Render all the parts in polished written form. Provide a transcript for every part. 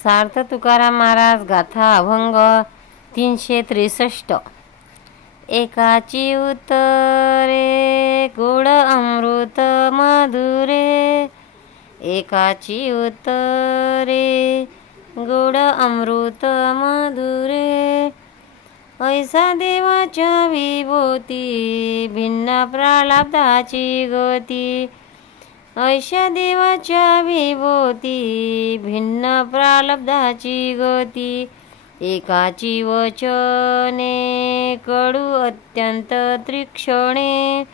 सार्थ तुकाराम महाराज गाथा अभंग 363। एकाची उत्तरे गोड अमृत मधुरे, एकाची उत्तरे गोड अमृत मधुरे। ऐसा देवाच्या विभूती भिन्न प्रारब्धाची गती, ऐशा देवाच्या विभूती भिन्न प्रारब्धाची गती। एकाची वचने कडू अत्यंत तीक्ष्णे,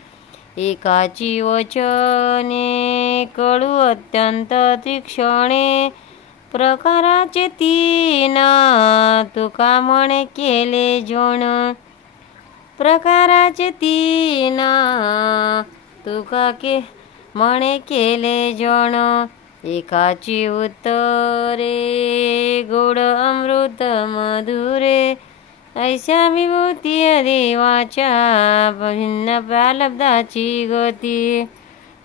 एकाची वचने कडू अत्यंत तीक्ष्णे। प्रकाराचे तीन तुका म्हणे केले जोण, प्रकाराचे तीन तुका म्हणे केले जोण। एकाची उत्तरे गोड अमृत मधुरे, ऐशा विभूती देवाच्या भिन्न प्रारब्धाची गती।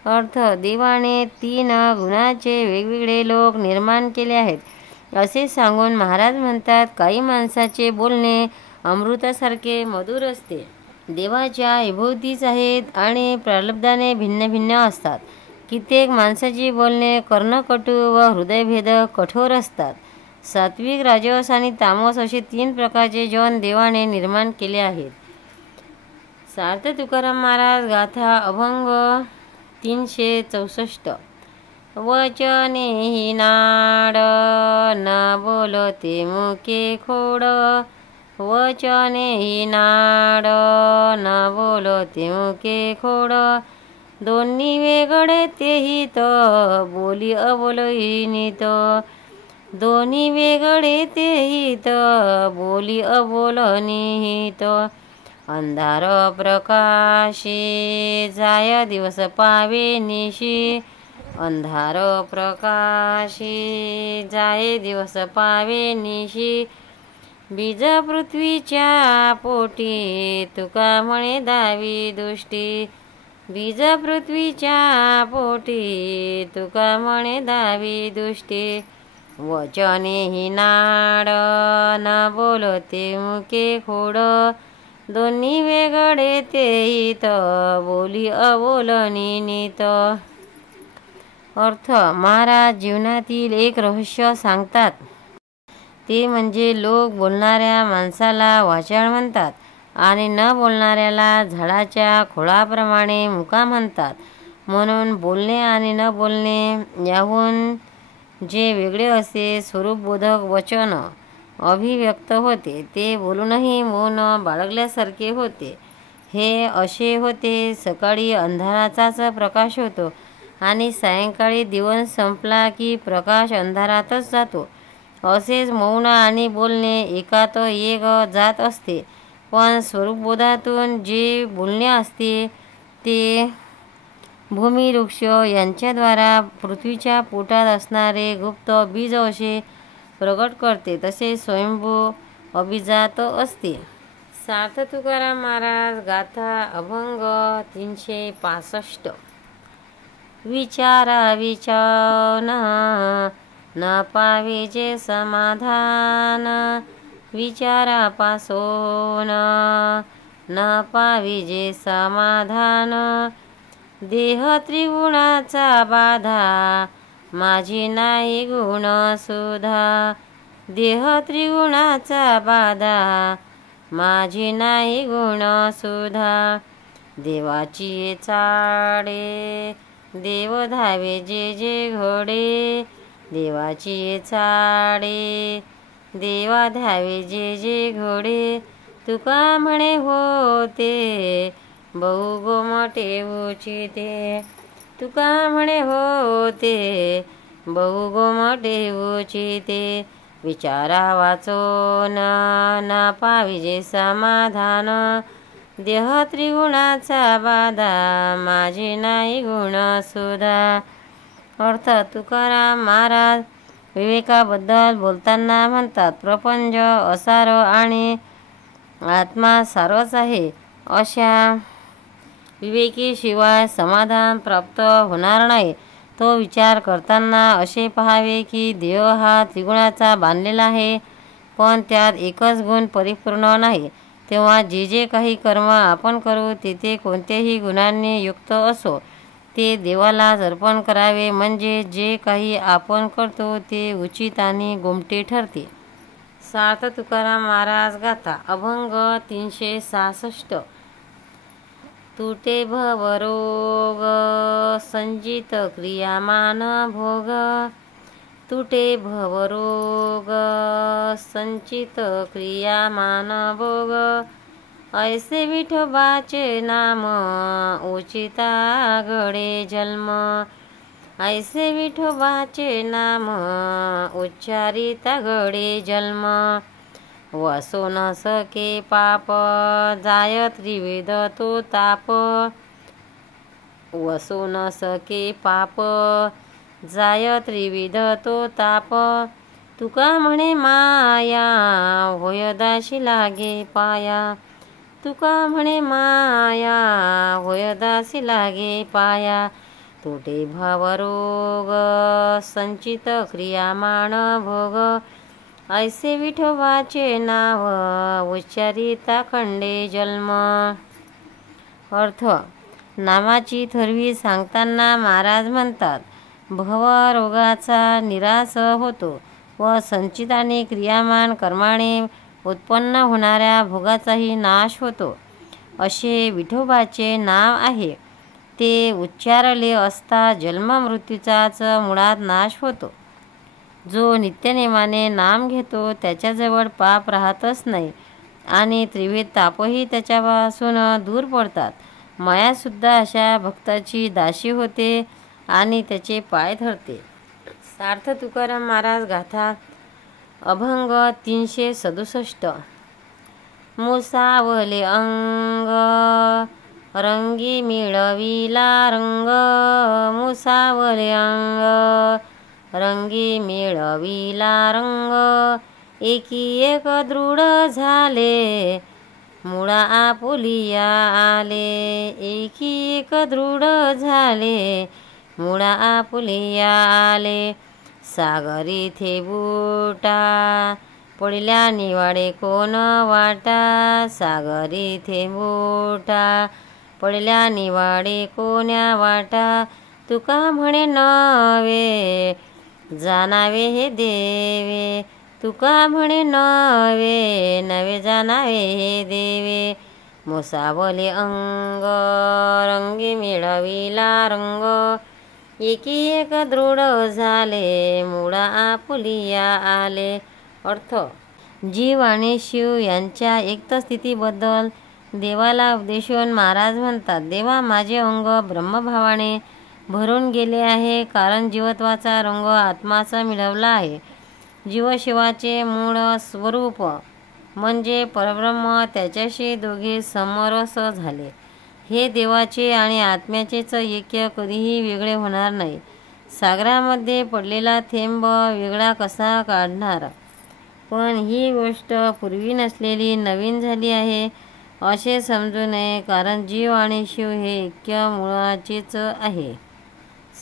अर्थ, देवाने 3 गुणाचे वेगवेगळे लोक निर्माण केले आहेत असे सांगून महाराज म्हणतात, काही माणसाचे बोलणे अमृतासारखे मधुर असते। देवाच्या विभूतीच आहेत आणि प्रारब्धाने भिन्न भिन्न असतात। कित्येक माणसाची बोलणे कर्णकटू व हृदयभेदक कठोर असतात। सात्विक, राजस आणि तामस असे 3 प्रकारचे जन देवाने निर्माण केले आहेत। सार्थ तुकाराम महाराज गाथा अभंग 364। वचने ही नाड न बोलते मुके खोड, वचने ही नाड न बोलते मुके खोड। दोन्ही वेगळे तेही तर बोली अबोलही नीत, दोन्ही वेगळे तेही तर बोली अबोलनिहित। अंधार प्रकाशी जाय दिवस पावे निशी, अंधार प्रकाशी जाय दिवस पावे निशी। बीज पृथ्वीच्या पोटी तुका म्हणे दावी दृष्टी, बीज पृथ्वीच्या पोटी तुका म्हणे दावी दृष्टी। वचने ही नाड न बोलते मुके खोड, दोन्ही वेगळे तेही तर बोली अबोलनी नीत। अर्थ, महाराज जीवनातील एक रहस्य सांगतात, ते म्हणजे लोक बोलणाऱ्या माणसाला वाचाळ म्हणतात आणि न बोलणाऱ्याला झाडाच्या खोडाप्रमाणे मुका म्हणतात। म्हणून बोलणे आणि न बोलणे याहून जे वेगळे असे स्वरूपबोधक वचन अभिव्यक्त होते, ते बोलूनही मौन बाळगल्यासारखे होते। हे असे होते, सकाळी अंधाराचाच प्रकाश होतो आणि सायंकाळी दिवस संपला की प्रकाश अंधारातच जातो। असेच मौन आणि बोलणे एकात एक जात असते, पण स्वरूपबोधातून जे बोलणे असते ते भूमिवृक्ष यांच्याद्वारा पृथ्वीच्या पोटात असणारे गुप्त बीज असे प्रकट करते, तसे स्वयंभू अभिजात असते। सार्थ तुकाराम महाराज गाथा अभंग 365। विचारा विचान न पाविजे समाधान, विचारापासून न पाविजे समाधान। देह त्रिगुणाचा बाधा माझी नाही गुण सुधा, देह त्रिगुणाचा बाधा माझी नाही गुण सुधा। देवाची चाडे देव धावे जे जे घडे, देवाची चाडे देवा धावे जे जे घडे। तुका म्हणे होते बहु गोमटे उचिते, तुका म्हणे होते बहु गोमटे उचिते। विचारा वाचून न पाविजे समाधान, देह त्रिगुणाचा बाधा माझी नाही गुण सुधा। अर्थ, तुकाराम महाराज विवेकाबद्दल बोलताना म्हणतात, प्रपंच असार आणि आत्मा सारच आहे। अशा विवेकीशिवाय समाधान प्राप्त होणार नाही। तो विचार करताना असे पहावे की देह हा त्रिगुणाचा बांधलेला आहे, पण त्यात एकच गुण परिपूर्ण नाही. तेव्हा जे जे काही कर्म आपण करू ते कोणत्याही गुणांनी युक्त असो ते देवाला अर्पण करावे, म्हणजे जे काही आपण करतो ते उचित आणि गोमटे ठरते. सार्थ तुकाराम महाराज गाथा अभंग 366. तुटे भवरोग संजित क्रियामान भोग, तुटे भवरोग संचित क्रियामान भोग, ऐसे विठोबाचे नाम उचिता घडे जन्म, ऐसे विठोबाचे नाम उच्चारिता घडे जन्म, वसो न सके पाप जाय त्रिविध तो ताप, वसो न सके पाप जाय त्रिविध तो ताप, तुका म्हणे माया होय दासी लागे पाया, तुका म्हणे माया होय दासी लागे पाया, तुटे भवरोग संचित क्रियामाण भोग, ऐसे विठोबाचे नाव उच्चारिता खंडे जन्म. अर्थ नामाची थरवी सांगताना महाराज म्हणतात, भवरोगाचा निराश होतो व संचित आणि क्रियामान कर्माने उत्पन्न होणाऱ्या भोगाचाही नाश होतो. असे विठोबाचे नाव आहे. ते उच्चारले असता जन्ममृत्यूचाच मुळात नाश होतो. जो नित्यनेमाने नाम घेतो त्याच्याजवळ पाप राहतच नाही आणि त्रिविध तापही त्याच्यापासून दूर पडतात. मायासुद्धा अशा भक्ताची दासी होते आणि त्याचे पाय धरते. सार्थ तुकाराम महाराज गाथा अभंग 367. मुसावले अंग रंगी मिळविला रंग, मुसावले अंग रंगी मिळविला रंग, एकी एक दृढ झाले मुळा आपुलिया आले, एकी एक दृढ झाले मुळा आपुलिया आले, सागरी थे बुटा पडल्या निवाडे कोण वाटा, सागरी थे बुटा पडल्या निवाडे कोण्या वाटा, तुका म्हणे नवे जाणावे हे देवे, तुका म्हणे नवे नवे जाणावे हे देवे, मुसावले अंग रंगी मिळविला रंग, एकी एक दृढ झाले मुळा आपुलिया आले. अर्थ जीव आणि शिव यांच्या एकतस्थितीबद्दल देवाला उपदेशून महाराज म्हणतात, देवा माझे अंग ब्रह्मभावाने भरून गेले आहे, कारण जीवत्वाचा रंग आत्माचा मिळवला आहे. जीवशिवाचे मूळ स्वरूप म्हणजे परब्रह्म, त्याच्याशी दोघे समरस झाले. हे देवाचे आणि आत्म्याचेच ऐक्य कधीही वेगळे होणार नाही. सागरामध्ये पडलेला थेंब वेगळा कसा काढणार, पण ही गोष्ट पूर्वी नसलेली नवीन झाली आहे असे समजू नये, कारण जीव आणि शिव हे ऐक्य मुळाचेच आहे.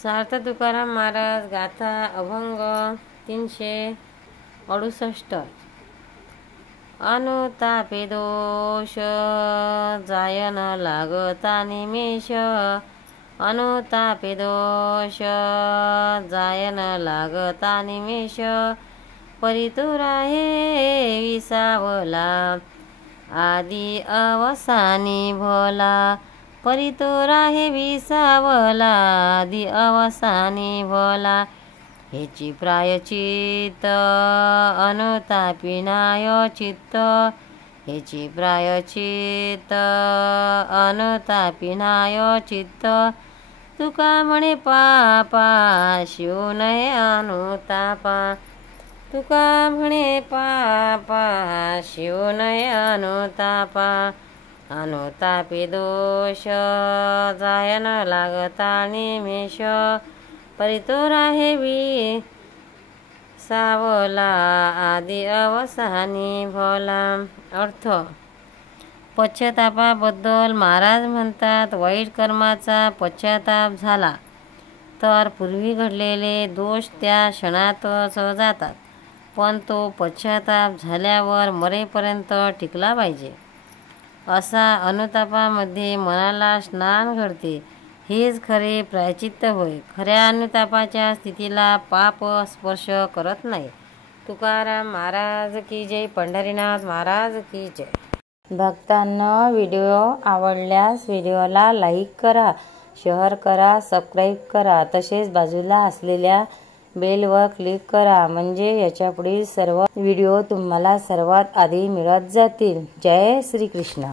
सार्थ तुकाराम महाराज गाथा अभंग 368. अनुतापे दोष जायन लागता निमेष, अनुतापे दोष जायन लागता निमेष, परितुरा हे विसावला आदि अवसानी भोला, परितोरा हे विसावला आदि अवसानी भोला, हेची प्रायचित्त अनुतापिनाय चित्त, हेची प्रायचित्त अनुतापिनाय चित्त, तुका म्हणे पापा शिव नये अनुतापा, तुका म्हणे पापा शिव नये अनुतापा, अनुतापी दोष जायन लागता निमेष, परितोरा हे विसावला आदि अवसानी भोला. अर्थ पश्चातापाबद्दल महाराज म्हणतात, वाईट कर्माचा पश्चाताप झाला तर पूर्वी घडलेले दोष त्या क्षणातच जातात, पण तो पश्चाताप झाल्यावर मरेपर्यंत टिकला पाहिजे. असा अनुतापामध्ये मनाला स्नान घडते. हेच खरे प्रायचित्त होय. खऱ्या अनुतापाच्या स्थितीला पाप स्पर्श करत नाही. तुकाराम महाराज की जय. पंढरीनाथ महाराज की जय. भक्तांनो, व्हिडिओ आवडल्यास व्हिडिओला लाईक करा, शेअर करा, सबस्क्राईब करा. तसेच बाजूला असलेल्या बेलवर क्लिक करा, म्हणजे याच्यापुढील सर्व व्हिडिओ तुम्हाला सर्वात आधी मिळत जातील. जय श्री कृष्ण.